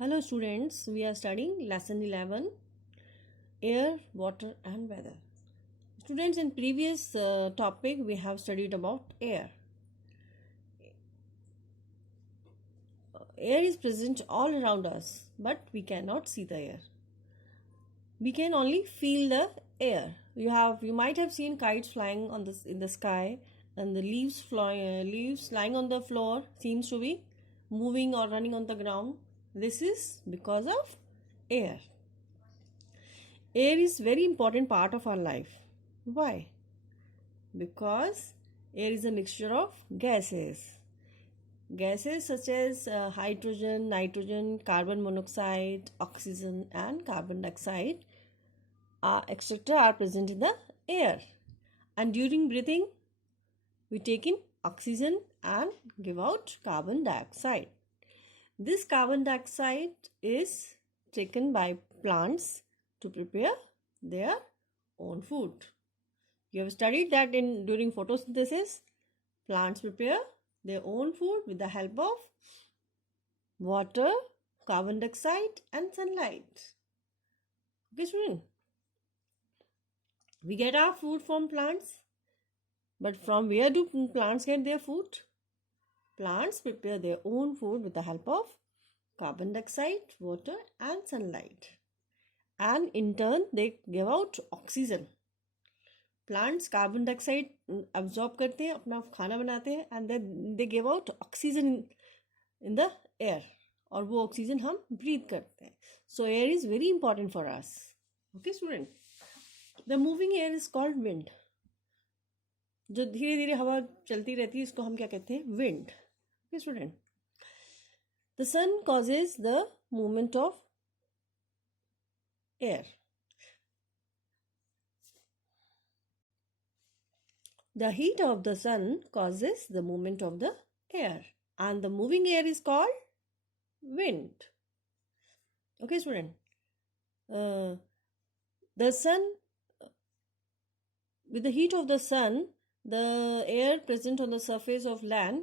Hello students, we are studying lesson 11 air, water and weather. Students, in previous topic we have studied about air. Air is present all around us, but we cannot see the air. We can only feel the air. You might have seen kites flying in the sky, and the leaves lying on the floor seems to be moving or running on the ground. This is because of air. Air is very important part of our life. Why? Because air is a mixture of gases. Gases such as hydrogen, nitrogen, carbon monoxide, oxygen and carbon dioxide etc. are present in the air. And during breathing, we take in oxygen and give out carbon dioxide. This carbon dioxide is taken by plants to prepare their own food. You have studied that during photosynthesis, plants prepare their own food with the help of water, carbon dioxide and sunlight. Okay, student? We get our food from plants, but from where do plants get their food? Plants prepare their own food with the help of carbon dioxide, water and sunlight. And in turn they give out oxygen. Plants carbon dioxide absorb करते हैं, अपना खाना बनाते हैं, and then they give out oxygen in the air, और वो oxygen हम breathe करते हैं. So air is very important for us. Okay student? The moving air is called wind. जो धीरे धीरे हवा चलती रहती है इसको हम क्या कहते हैं? Wind. Okay student? The sun causes the movement of air. The heat of the sun causes the movement of the air, and the moving air is called wind. Okay student? The sun, with the heat of the sun, the air present on the surface of land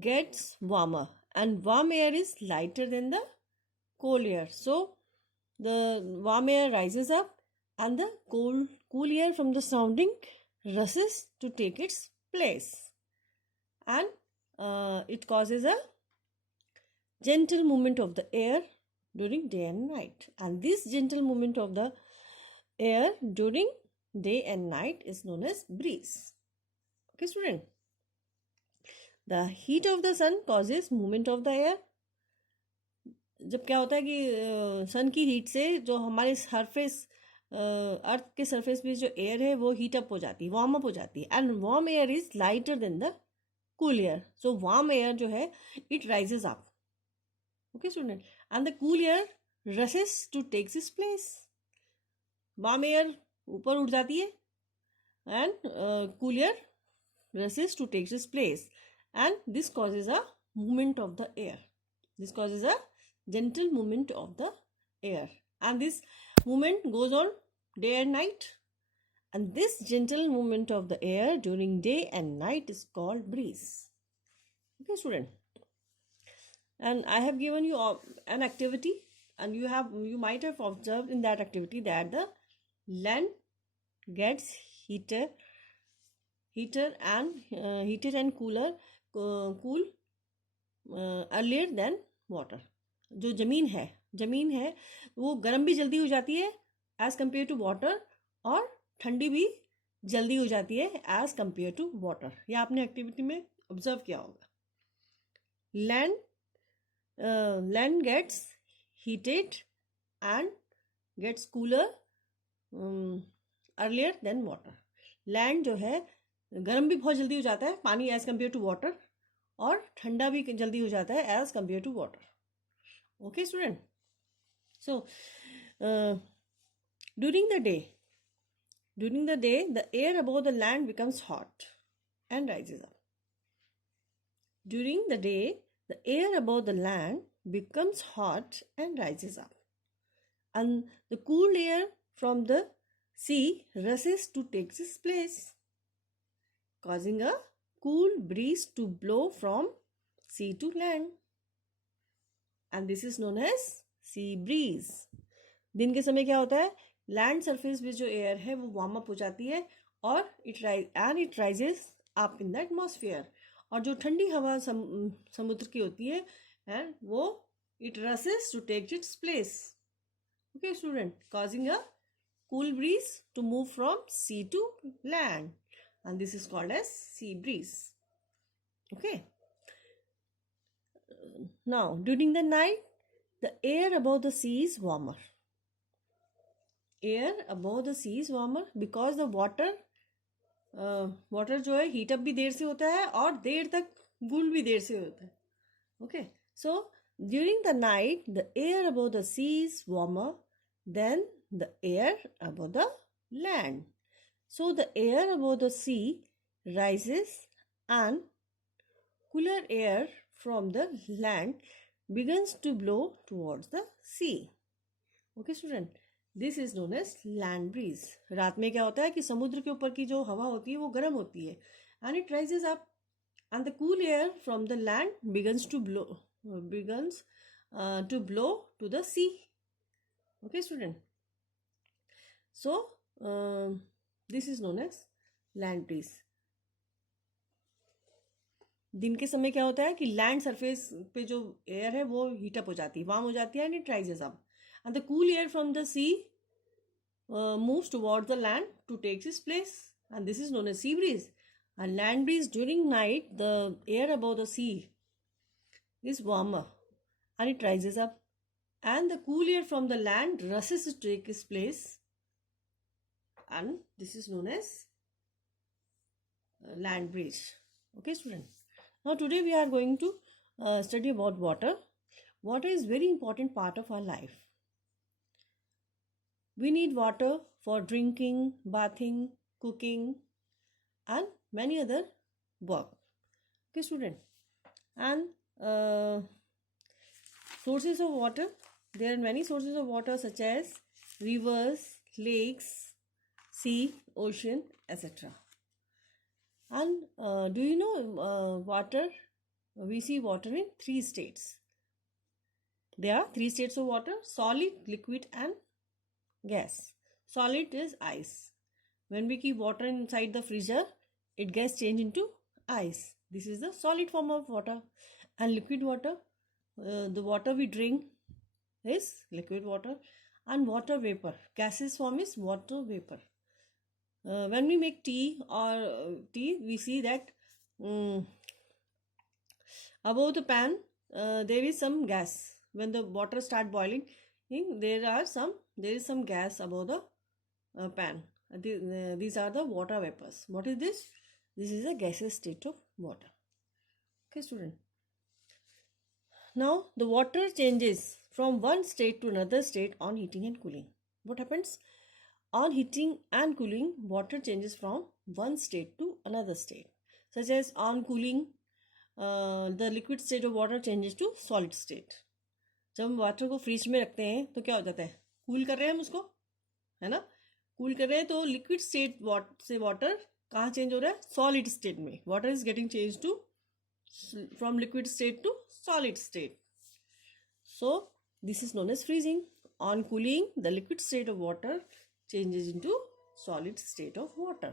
gets warmer, and warm air is lighter than the cold air. So the warm air rises up and the cool air from the surrounding rushes to take its place, and it causes a gentle movement of the air during day and night. And this gentle movement of the air during day and night is known as breeze. Okay student? The heat of the sun causes movement of the air. जब क्या होता है कि सन की heat से जो हमारे surface अर्थ के सरफेस पे जो एयर है वो हीट अप हो जाती है, वार्म अप हो जाती है, and warm air is lighter than the cool air. So warm air जो है it rises up. Okay student? And the cool air rushes to take this place. Warm air ऊपर उठ जाती है and cool air rushes to take this place, and this causes a movement of the air. This causes a gentle movement of the air, and this movement goes on day and night, and this gentle movement of the air during day and night is called breeze. Okay student? And I have given you an activity, and you might have observed in that activity that the land gets heated and cool earlier than water. जो ज़मीन है वो गर्म भी जल्दी हो जाती है एज कम्पेयर टू वाटर, और ठंडी भी जल्दी हो जाती है एज कम्पेयर टू वाटर. ये आपने एक्टिविटी में ऑब्जर्व किया होगा. Land gets heated and gets cooler earlier than water. Land जो है गर्म भी बहुत जल्दी हो जाता है पानी एज कम्पेयर टू वाटर, और ठंडा भी जल्दी हो जाता है as compared to water. Okay student? So during the day the air above the land becomes hot and rises up. During the day the air above the land becomes hot and rises up, and the cool air from the sea rushes to take its place, causing a cool breeze to blow from sea to land. And this is known as sea breeze. दिन के समय क्या होता है, land surface पे जो air है वो वार्म अप हो जाती है और it rises up in the atmosphere. और जो ठंडी हवा समुद्र की होती है एंड वो it rushes to take its place. Okay student, causing a cool breeze to move from sea to land, and this is called as sea breeze. Okay. Now during the night the air above the sea is warmer. Air above the sea is warmer because the water जो है heat up भी देर से होता है और देर तक cool भी देर से होता है. Okay, so during the night the air above the sea is warmer than the air above the land. So the air above the sea rises and cooler air from the land begins to blow towards the sea. Okay student, this is known as land breeze. रात में क्या होता है कि समुद्र के ऊपर की जो हवा होती है वो गर्म होती है and it rises up and the cool air from the land begins to blow to the sea. Okay student, so this is known as land breeze. दिन के समय क्या होता है कि लैंड सरफेस पे जो एयर है वो हीट अप हो जाती है, वार्म हो जाती है and it rises up and the cool air from the sea moves towards the land to take its place, and this is known as sea breeze. And land breeze during night, the air above the sea is warmer and it rises up and the cool air from the land rushes to take its place, and this is known as land breeze. Okay student, now today we are going to study about water. Water is very important part of our life. We need water for drinking, bathing, cooking and many other work. Okay student, and sources of water, there are many sources of water such as rivers, lakes, sea, ocean, etc. And do you know water, we see water in 3 states. There are 3 states of water: solid, liquid and gas. Solid is ice. When we keep water inside the freezer, it gets changed into ice. This is the solid form of water. And liquid water, the water we drink is liquid water. And water vapor, gaseous form is water vapor. When we make tea, we see that above the pan there is some gas. When the water start boiling, there is some gas above the pan. These are the water vapors. What is this? This is a gaseous state of water. Okay student, now the water changes from one state to another state on heating and cooling. What happens? On heating and cooling, water changes from one state to another state. Such as on cooling, the liquid state of water changes to solid state. जब हम water को freeze में रखते हैं तो क्या हो जाता है, कूल कर रहे हैं हम उसको, है ना, कूल कर रहे हैं, तो लिक्विड स्टेट से वाटर कहाँ चेंज हो रहा है, सॉलिड स्टेट में. Water is getting change to from liquid state to solid state. So this is known as freezing. On cooling the liquid state of water changes into solid state of water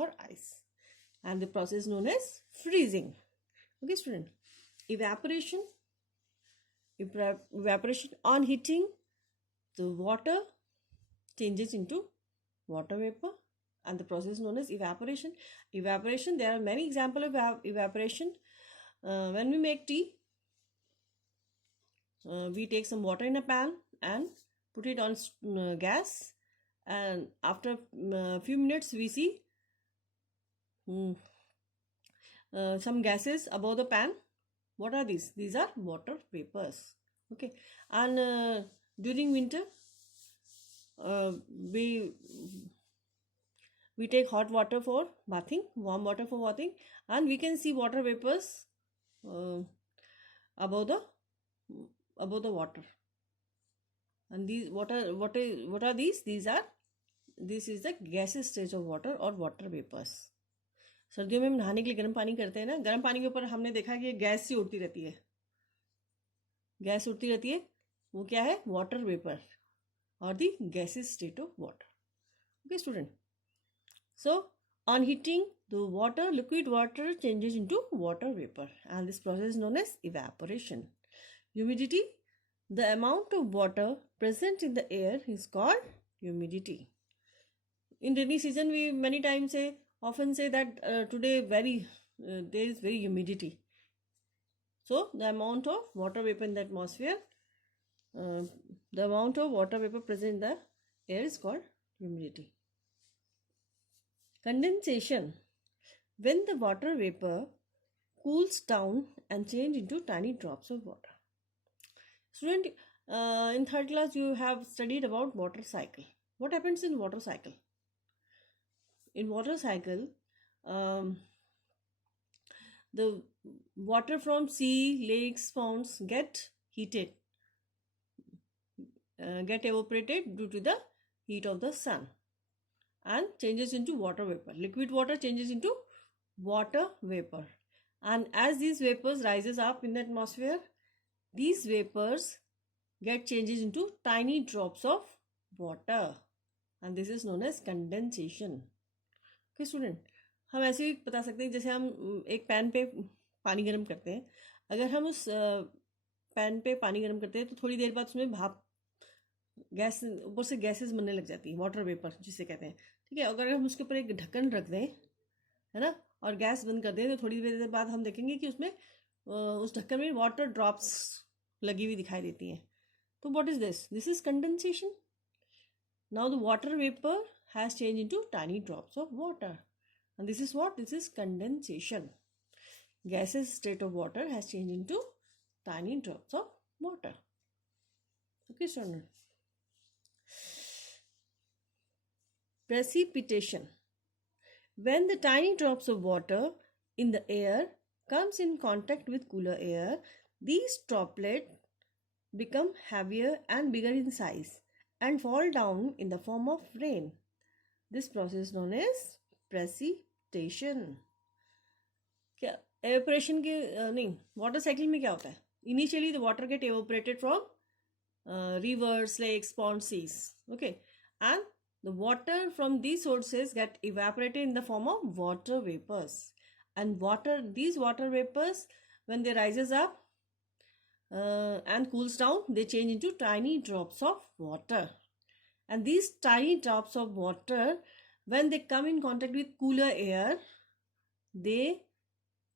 or ice, and the process known as freezing. Okay student, evaporation on heating, the water changes into water vapor, and the process known as evaporation. There are many examples of evaporation. When we make tea, we take some water in a pan and put it on gas, and after a few minutes we see some gases above the pan. What are these? These are water vapors. Okay, and during winter we take hot water for bathing, warm water for bathing, and we can see water vapors above the water. And these what are these? This is the gaseous stage of water or water vapors. सर्दियों में हम नहाने के लिए गर्म पानी करते हैं ना, गर्म पानी के ऊपर हमने देखा कि गैस सी उड़ती रहती है, वो क्या है? वाटर वेपर और the gases state of water. Okay, student. So on heating, the liquid water changes into water vapor, and this process is known as evaporation. Humidity, the amount of water present in the air is called humidity. In rainy season, we many times often say that today there is very humidity. So the amount of water vapor in the atmosphere, the amount of water vapor present in the air is called humidity. Condensation, when the water vapor cools down and change into tiny drops of water. Student, in third class you have studied about water cycle. What happens in water cycle? In water cycle, the water from sea, lakes, ponds get heated, get evaporated due to the heat of the sun and changes into water vapor. Liquid water changes into water vapor, and as these vapors rises up in the atmosphere, these vapors get changes into tiny drops of water, and this is known as condensation. Okay student, हम ऐसे भी बता सकते हैं, जैसे हम एक pan पे पानी गर्म करते हैं. अगर हम उस पैन पे पानी गर्म करते हैं तो थोड़ी देर बाद उसमें भाप, गैस, ऊपर से गैसेस बनने लग जाती है, वाटर वेपर जिसे कहते हैं. ठीक है, अगर हम उसके ऊपर एक ढक्कन रख दें, है ना, और गैस बंद कर दें, तो थोड़ी देर बाद हम देखेंगे कि उसमें उस ढक्कन में वाटर ड्रॉप्स लगी हुई दिखाई देती हैं. तो what is this? This is condensation. Now the water vapour has changed into tiny drops of water, and this is what? This is condensation. Gaseous state of water has changed into tiny drops of water. Okay student. Precipitation, when the tiny drops of water in the air comes in contact with cooler air, these droplets become heavier and bigger in size and fall down in the form of rain. This process is known as precipitation. क्या evaporation के नहीं, water cycle में क्या होता है? Initially the water get evaporated from rivers, lakes, ponds, seas. Okay, and the water from these sources get evaporated in the form of water vapors. And these water vapors, when they rises up and cools down, they change into tiny drops of water. And these tiny drops of water, when they come in contact with cooler air, they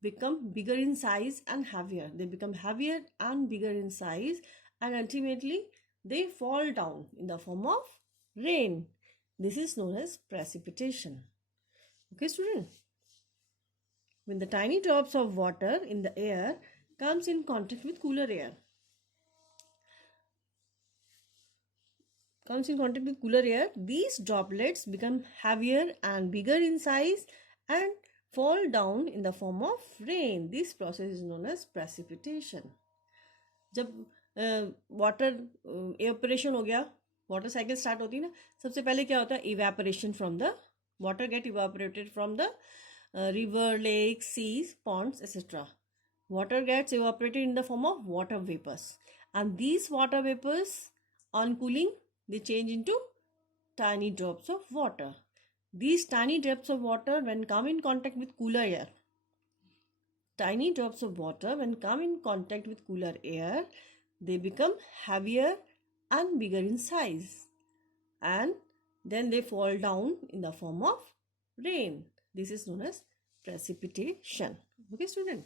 become bigger in size and heavier. They become heavier and bigger in size, and ultimately they fall down in the form of rain. This is known as precipitation. Okay student, when the tiny drops of water in the air comes in contact with cooler air, these droplets become heavier and bigger in size and fall down in the form of rain. This process is known as precipitation. जब water evaporation हो गया, water cycle start होती है ना, सबसे पहले क्या होता है? Evaporation from the water get evaporated from the river, lakes, seas, ponds, etc. Water gets evaporated in the form of water vapors, and these water vapors on cooling, they change into tiny drops of water. These tiny drops of water, when come in contact with cooler air, they become heavier and bigger in size, and then they fall down in the form of rain. This is known as precipitation. Okay student,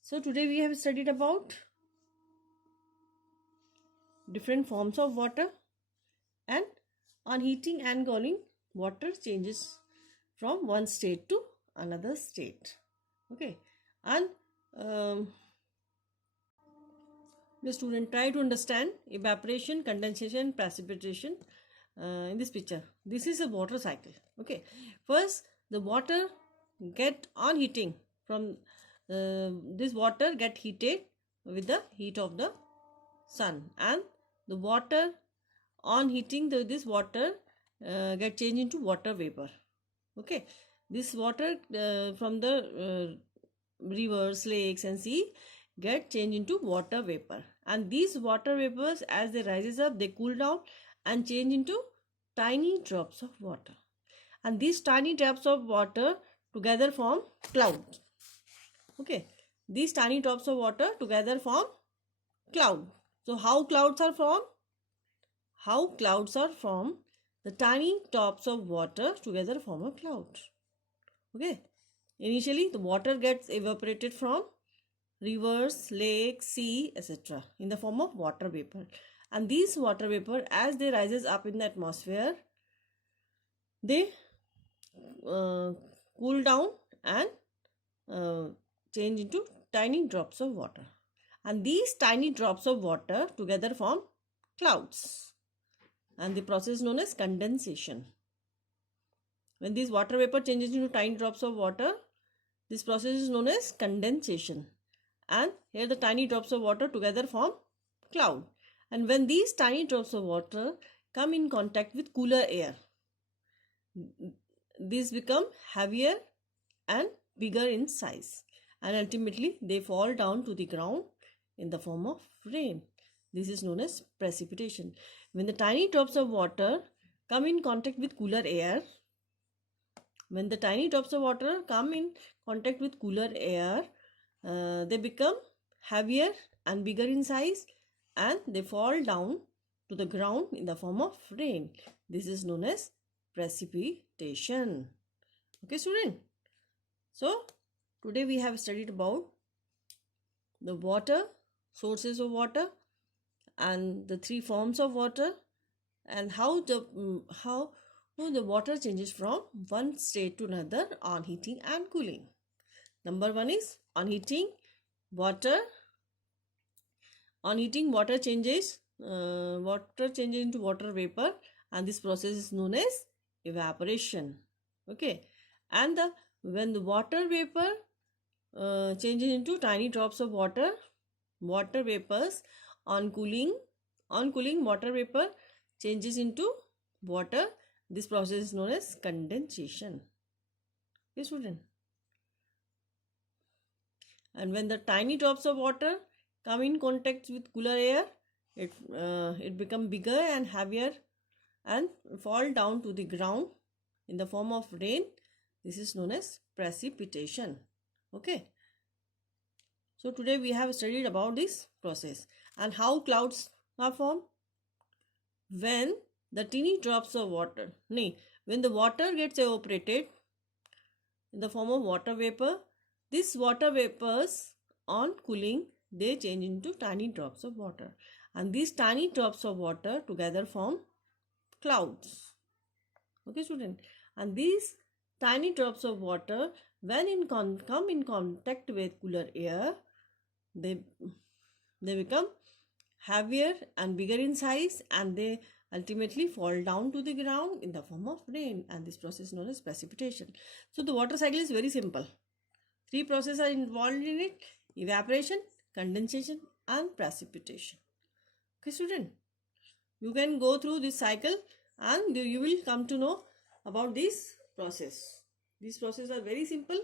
so today we have studied about different forms of water, and on heating and cooling, water changes from one state to another state. Okay, and the student try to understand evaporation, condensation, precipitation in this picture. This is a water cycle. Okay, first the water get on heating from this water get heated with the heat of the sun, and the water on heating this water get changed into water vapor. Okay, this water from the rivers, lakes and sea get changed into water vapor, and these water vapors, as they rises up, they cool down and change into tiny drops of water, and these tiny drops of water together form clouds. Okay, these tiny drops of water together form cloud. So how clouds are formed? How clouds are formed? The tiny drops of water together form a cloud. Okay, initially the water gets evaporated from rivers, lakes, sea, etc. in the form of water vapor, and these water vapor, as they rises up in the atmosphere, they cool down and uh, change into tiny drops of water, and these tiny drops of water together form clouds, and the process is known as condensation. When these water vapor changes into tiny drops of water, this process is known as condensation, and here the tiny drops of water together form cloud, and when these tiny drops of water come in contact with cooler air, these become heavier and bigger in size, and ultimately they fall down to the ground in the form of rain. This is known as precipitation. When the tiny drops of water come in contact with cooler air, when the tiny drops of water come in contact with cooler air, they become heavier and bigger in size, and they fall down to the ground in the form of rain. This is known as precipitation. Okay, student. So today we have studied about the water, sources of water, and the three forms of water, and how the water changes from one state to another on heating and cooling. Number one is on heating water. On heating, water changes into water vapor, and this process is known as evaporation. Okay, and when the water vapor changes into tiny drops of water vapors, on cooling water vapor changes into water. This process is known as condensation. Okay, student. And when the tiny drops of water come in contact with cooler air, it become bigger and heavier and fall down to the ground in the form of rain. This is known as precipitation. Okay, so today we have studied about this process and how clouds are formed. When the teeny drops of water, when the water gets evaporated in the form of water vapor, these water vapors on cooling, they change into tiny drops of water, and these tiny drops of water together form clouds. Okay, student, and these tiny drops of water, when come in contact with cooler air, they become heavier and bigger in size, and they ultimately fall down to the ground in the form of rain, and this process is known as precipitation. So the water cycle is very simple. Three processes are involved in it: evaporation, condensation, and precipitation. Okay, student, you can go through this cycle and you will come to know about this process. These processes are very simple.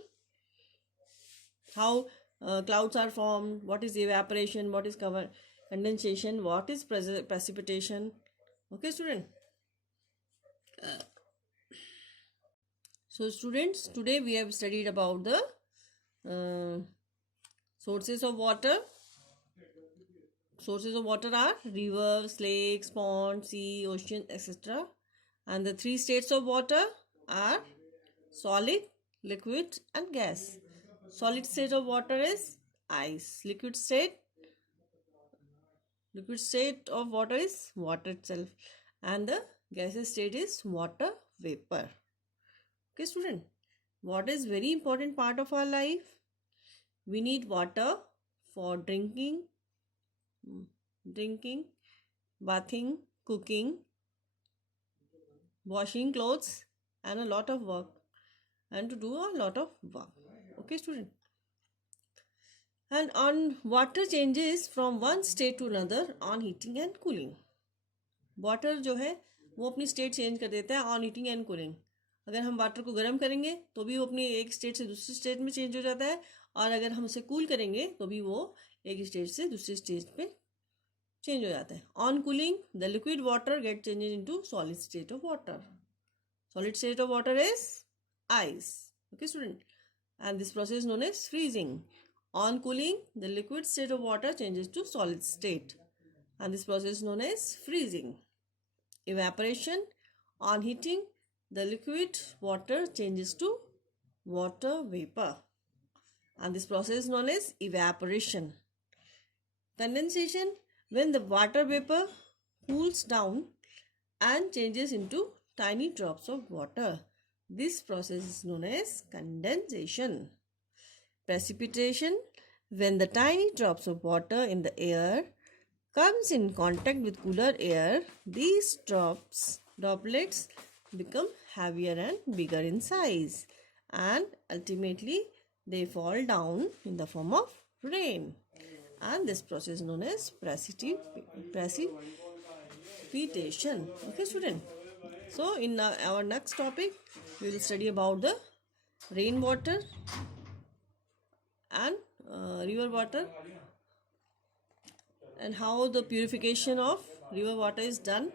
How clouds are formed, what is evaporation, what is condensation, what is precipitation. Okay, student. So students, today we have studied about the sources of water. Sources of water are rivers, lakes, ponds, sea, ocean, etc. And the three states of water are solid, liquid, and gas. Solid state of water is ice. Liquid state of water is water itself, and the gaseous state is water vapor. Okay, student, water is very important part of our life. We need water for drinking, bathing, cooking, washing clothes, and a lot of work, and to do a lot of work. Okay, student. And on water changes from one state to another on heating and cooling. Water जो है वो अपनी state change कर देता है on heating and cooling. अगर हम water को गर्म करेंगे तो भी वो अपनी एक स्टेट से दूसरी स्टेट में चेंज हो जाता है, और अगर हम उसे कूल करेंगे तो भी वो एक स्टेट से दूसरी स्टेट पे चेंज हो जाता है. On cooling the liquid water get changes into solid state of water. Solid state of water is ice. Okay, student. And this process is known as freezing. On cooling, the liquid state of water changes to solid state. And this process is known as freezing. Evaporation. On heating, the liquid water changes to water vapor. And this process is known as evaporation. Condensation. When the water vapor cools down and changes into tiny drops of water. This process is known as condensation. Precipitation. When the tiny drops of water in the air comes in contact with cooler air, these droplets become heavier and bigger in size, and ultimately they fall down in the form of rain. And this process is known as precipitation. Okay, student. So in our next topic, we will study about the rainwater and river water, and how the purification of river water is done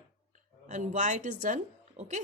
and why it is done. Okay.